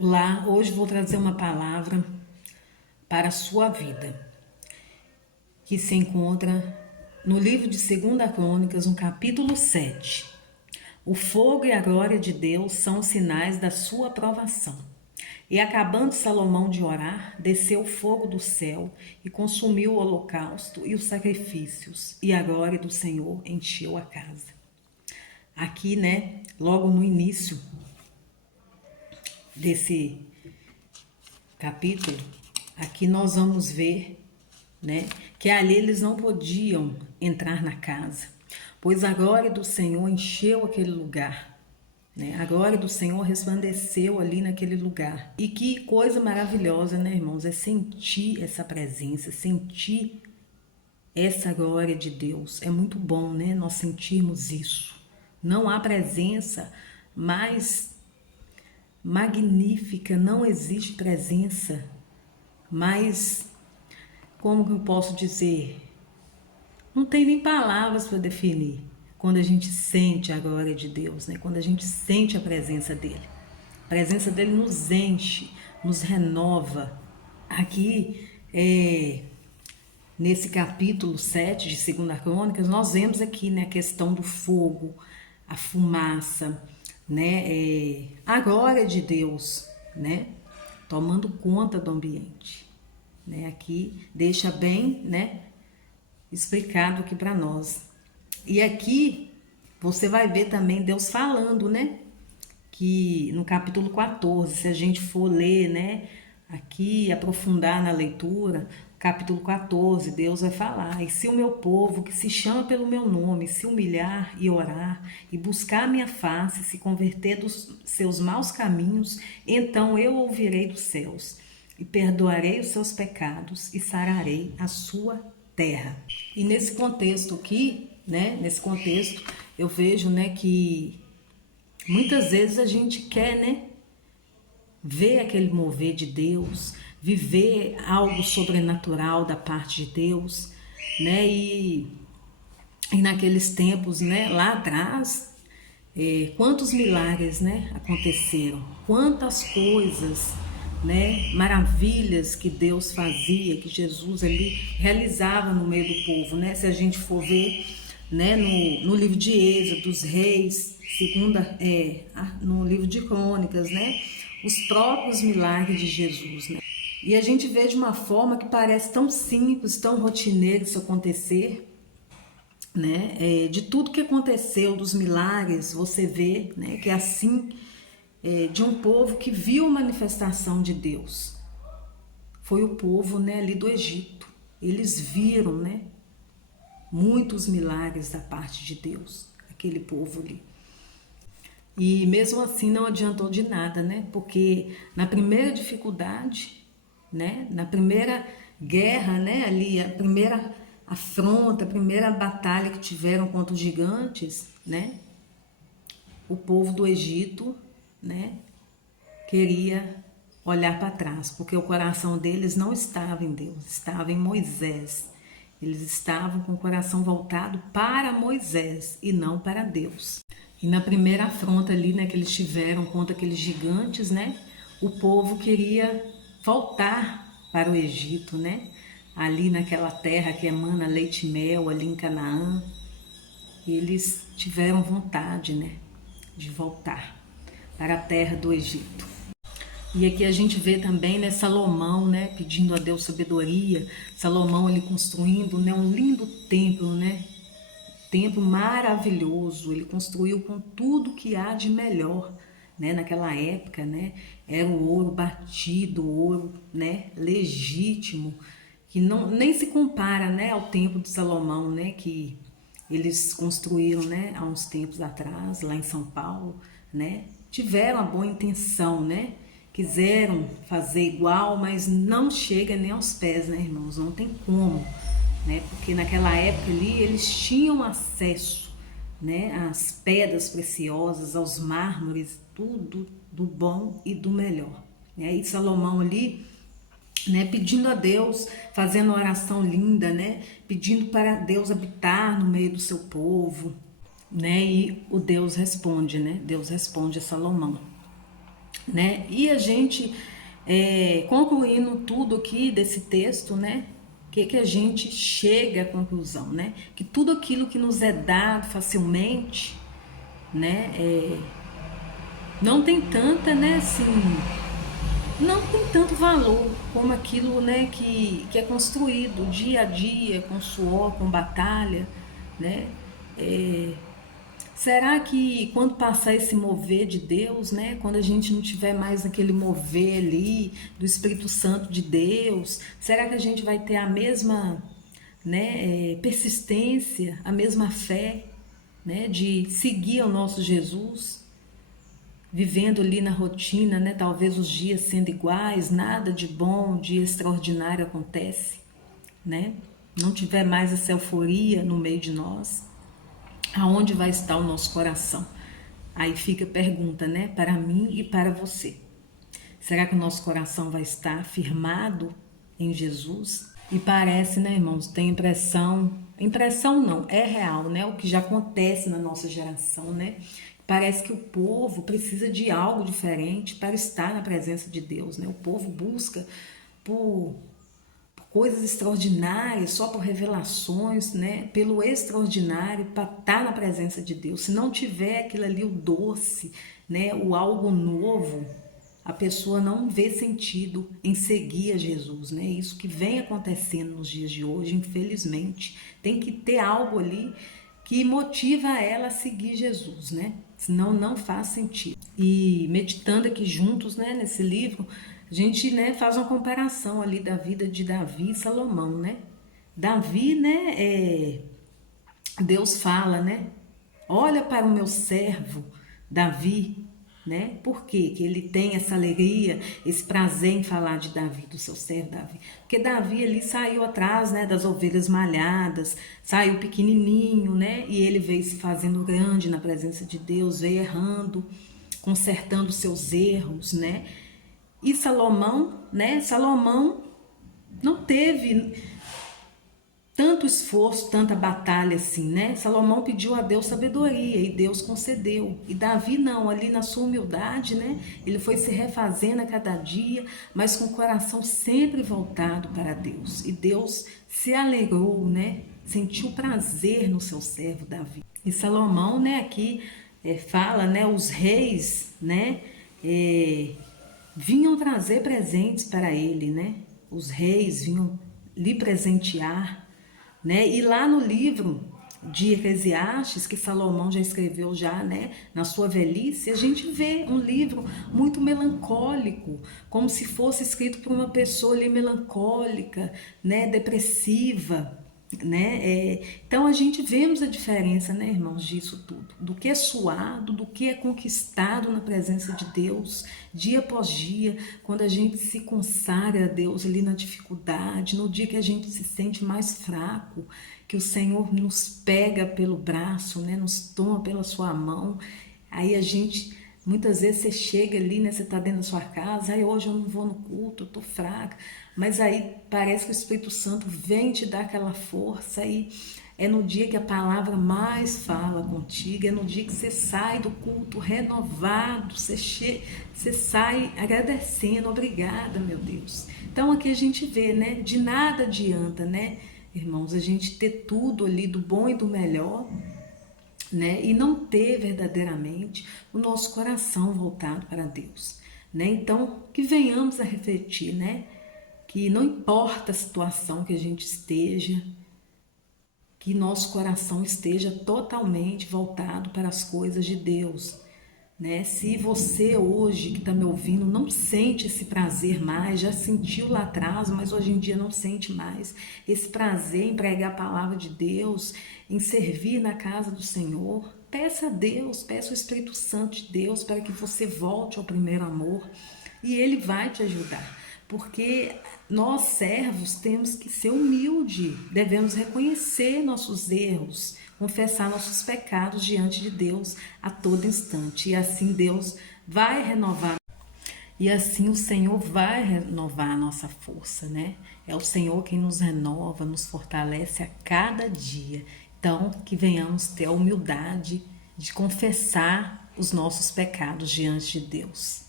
Olá, hoje vou trazer uma palavra para a sua vida, que se encontra no livro de 2 Crônicas, no capítulo 7. O fogo e a glória de Deus são os sinais da sua aprovação. E acabando Salomão de orar, desceu o fogo do céu e consumiu o holocausto e os sacrifícios, e a glória do Senhor encheu a casa. Aqui, logo no início desse capítulo, aqui nós vamos ver, que ali eles não podiam entrar na casa, pois a glória do Senhor encheu aquele lugar, A glória do Senhor resplandeceu ali naquele lugar. E que coisa maravilhosa, irmãos? É sentir essa presença, sentir essa glória de Deus. É muito bom, nós sentirmos isso. Não há presença mais magnífica, não existe presença mais, como que eu posso dizer? Não tem nem palavras para definir quando a gente sente a glória de Deus, quando a gente sente a presença dele. A presença dele nos enche, nos renova. Aqui, nesse capítulo 7 de 2 Crônicas, nós vemos aqui, a questão do fogo, a fumaça, a glória de Deus, tomando conta do ambiente. Aqui deixa bem, explicado aqui para nós. E aqui você vai ver também Deus falando, que no capítulo 14, se a gente for ler, aqui aprofundar na leitura, capítulo 14, Deus vai falar: e se o meu povo, que se chama pelo meu nome, se humilhar e orar, e buscar a minha face, se converter dos seus maus caminhos, então eu ouvirei dos céus, e perdoarei os seus pecados, e sararei a sua terra. E nesse contexto aqui, nesse contexto, eu vejo, que muitas vezes a gente quer, ver aquele mover de Deus, viver algo sobrenatural da parte de Deus, e naqueles tempos, lá atrás, quantos milagres, aconteceram, quantas coisas, maravilhas que Deus fazia, que Jesus ali realizava no meio do povo, se a gente for ver, no livro de Êxodo, dos Reis, no livro de Crônicas, os próprios milagres de Jesus, E a gente vê de uma forma que parece tão simples, tão rotineiro isso acontecer, de tudo que aconteceu, dos milagres, você vê, que é assim, de um povo que viu a manifestação de Deus. Foi o povo, ali do Egito. Eles viram, muitos milagres da parte de Deus, aquele povo ali. E mesmo assim não adiantou de nada, porque na primeira dificuldade, na primeira guerra, ali, a primeira afronta, a primeira batalha que tiveram contra os gigantes, o povo do Egito, queria olhar para trás, porque o coração deles não estava em Deus, estava em Moisés. Eles estavam com o coração voltado para Moisés e não para Deus. E na primeira afronta ali, que eles tiveram contra aqueles gigantes, o povo queria voltar para o Egito, ali naquela terra que emana leite e mel, ali em Canaã. Eles tiveram vontade, de voltar para a terra do Egito. E aqui a gente vê também, Salomão, pedindo a Deus sabedoria. Salomão, ele construindo, um lindo templo, templo maravilhoso. Ele construiu com tudo que há de melhor, naquela época, era o ouro batido, o ouro, legítimo, que não, nem se compara, ao templo de Salomão, que eles construíram, há uns tempos atrás, lá em São Paulo, tiveram a boa intenção, quiseram fazer igual, mas não chega nem aos pés, irmãos, não tem como, porque naquela época ali eles tinham acesso, às pedras preciosas, aos mármores, tudo do bom e do melhor, E Salomão ali, pedindo a Deus, fazendo uma oração linda, pedindo para Deus habitar no meio do seu povo, e o Deus responde, Deus responde a Salomão. né? E a gente, concluindo tudo aqui desse texto, né? Que a gente chega à conclusão, né? Que tudo aquilo que nos é dado facilmente, né? Não tem tanta, né? Assim, não tem tanto valor como aquilo, né? Que é construído dia a dia, com suor, com batalha, né? Será que quando passar esse mover de Deus, né, quando a gente não tiver mais aquele mover ali do Espírito Santo de Deus, será que a gente vai ter a mesma, né, persistência, a mesma fé, né, de seguir o nosso Jesus, vivendo ali na rotina, né, talvez os dias sendo iguais, nada de bom, de extraordinário acontece, né? Não tiver mais essa euforia no meio de nós. Aonde vai estar o nosso coração? Aí fica a pergunta, né, para mim e para você. Será que o nosso coração vai estar firmado em Jesus? E parece, né, irmãos, tem impressão não, é real, né, o que já acontece na nossa geração, né? Parece que o povo precisa de algo diferente para estar na presença de Deus, né? O povo busca por coisas extraordinárias, só por revelações, né? Pelo extraordinário para estar na presença de Deus. Se não tiver aquilo ali, o doce, né? O algo novo, a pessoa não vê sentido em seguir a Jesus, né? Isso que vem acontecendo nos dias de hoje, infelizmente. Tem que ter algo ali que motiva ela a seguir Jesus, né? Senão não faz sentido. E meditando aqui juntos, né, nesse livro, a gente, né, faz uma comparação ali da vida de Davi e Salomão, né? Davi, né, Deus fala, né? Olha para o meu servo Davi, né? Por quê? Que ele tem essa alegria, esse prazer em falar de Davi, do seu servo Davi. Porque Davi ali saiu atrás, né, das ovelhas malhadas, saiu pequenininho, né? E ele veio se fazendo grande na presença de Deus, veio errando, consertando seus erros, né? E Salomão, né? Salomão não teve tanto esforço, tanta batalha assim, né? Salomão pediu a Deus sabedoria e Deus concedeu. E Davi não, ali na sua humildade, né? Ele foi se refazendo a cada dia, mas com o coração sempre voltado para Deus. E Deus se alegrou, né? Sentiu prazer no seu servo Davi. E Salomão, né? Aqui fala, né? Os reis, né? Vinham trazer presentes para ele, né? Os reis vinham lhe presentear, né? E lá no livro de Eclesiastes, que Salomão já escreveu já, né, na sua velhice, a gente vê um livro muito melancólico, como se fosse escrito por uma pessoa ali melancólica, né, depressiva, né? Então a gente vemos a diferença, né, irmãos, disso tudo, do que é suado, do que é conquistado na presença de Deus, dia após dia, quando a gente se consagra a Deus ali na dificuldade, no dia que a gente se sente mais fraco, que o Senhor nos pega pelo braço, né, nos toma pela sua mão, aí a gente... Muitas vezes você chega ali, né, você está dentro da sua casa, aí hoje eu não vou no culto, eu estou fraca, mas aí parece que o Espírito Santo vem te dar aquela força, aí é no dia que a palavra mais fala contigo, é no dia que você sai do culto renovado, você sai agradecendo, obrigada, meu Deus. Então aqui a gente vê, né, de nada adianta, né, irmãos, a gente ter tudo ali do bom e do melhor, né, e não ter verdadeiramente o nosso coração voltado para Deus, né? Então, que venhamos a refletir, né, que não importa a situação que a gente esteja, que nosso coração esteja totalmente voltado para as coisas de Deus, né? Se você hoje que está me ouvindo não sente esse prazer mais, já sentiu lá atrás, mas hoje em dia não sente mais esse prazer em pregar a palavra de Deus, em servir na casa do Senhor, peça a Deus, peça o Espírito Santo de Deus para que você volte ao primeiro amor e Ele vai te ajudar. Porque nós servos temos que ser humildes, devemos reconhecer nossos erros, confessar nossos pecados diante de Deus a todo instante. E assim Deus vai renovar. E assim o Senhor vai renovar a nossa força, né? É o Senhor quem nos renova, nos fortalece a cada dia. Então, que venhamos ter a humildade de confessar os nossos pecados diante de Deus.